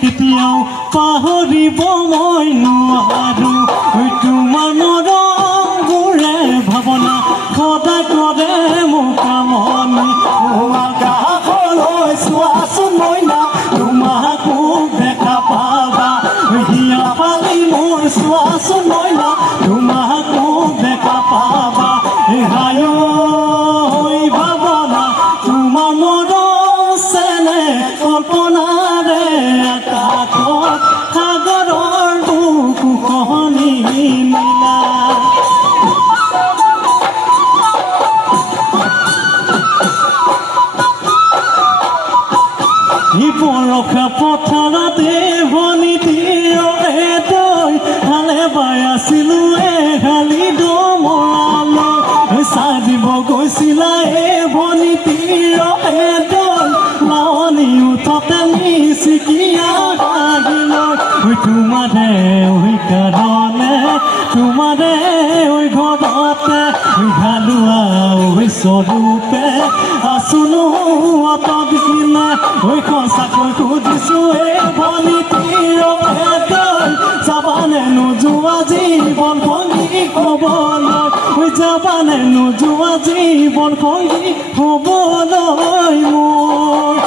কেতিয়াও পাহৰিব মই নোৱাৰো তোমাৰ মৰমবোৰে ভাৱনা সদায় কৰে মোক কামনি তোমাৰ কাষলৈ চোৱাচোন মইনা তোমাকো দেখা পাবা হিয়া ফালি মোৰ চোৱাচোন মইনা তোমাকো দেখা পাবা হায় ভাৱনা তোমাৰ মৰম চেনে কল্পনাৰে আকাশত সাগৰৰ বুকু খহনি মিলা বৰষা পথাৰতে ভনী তীৰৰে তই হালে বাই আছিলো এহালি ডমৰালৈ চাহ দিব গৈছিলা ভনী তীৰৰে তই লাৱনী উঠতে মিচিকিয়া হাগিলৈ তোমাৰে কাৰণে তোমাৰে ঘৰতে হালোৱা স্বৰূপে আছোনো অতদিনে সঁচাকৈ সুধিছো ভনী তীৰৰে তই যাবানে নোযোৱা জীৱন সংগী হ'বলৈ যাবানে নোযোৱা জীৱন সংগী হ'বলৈ মোৰ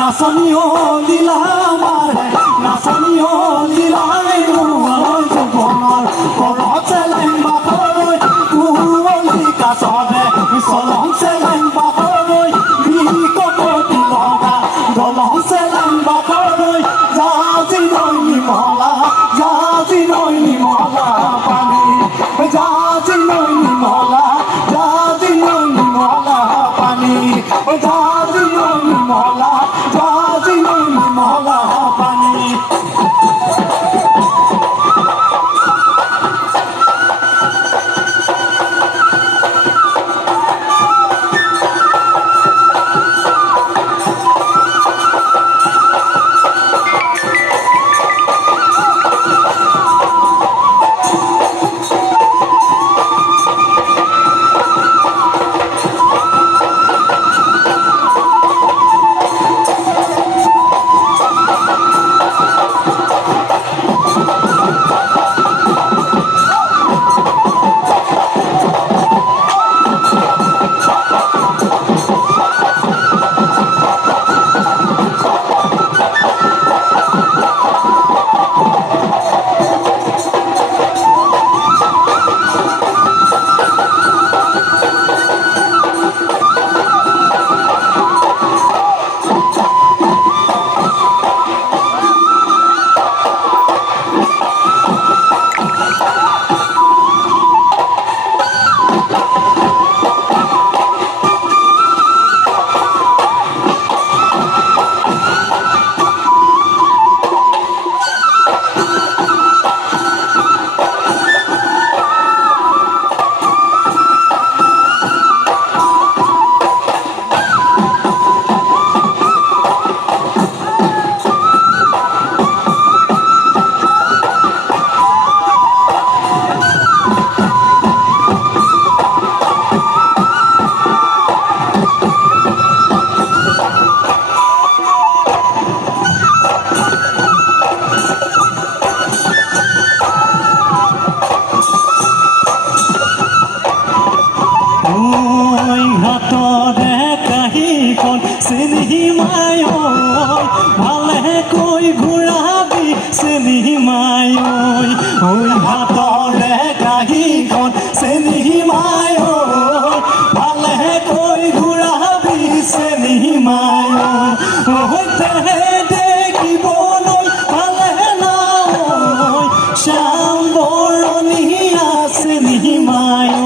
নাচনী লীলা মাৰে নাচনী লীলা জীৱনৰ কৰক চেলেং বাখৈ কুঁৱলী কাষৰে চলং চেলেং বাখৈ বিকপতি লগা দলং চেলেং বাখৈ জাজি নৈ নিমলা পানী জাজি নৈ নিমলা পানী জাজি নৈ নিমলা নাহি খন চেনি মায় ভালে কৈ ঘূৰাবি চেনি মায় দেখিবলৈ ভালে নাই শ্যাম বৰণীয়া চেনি মায়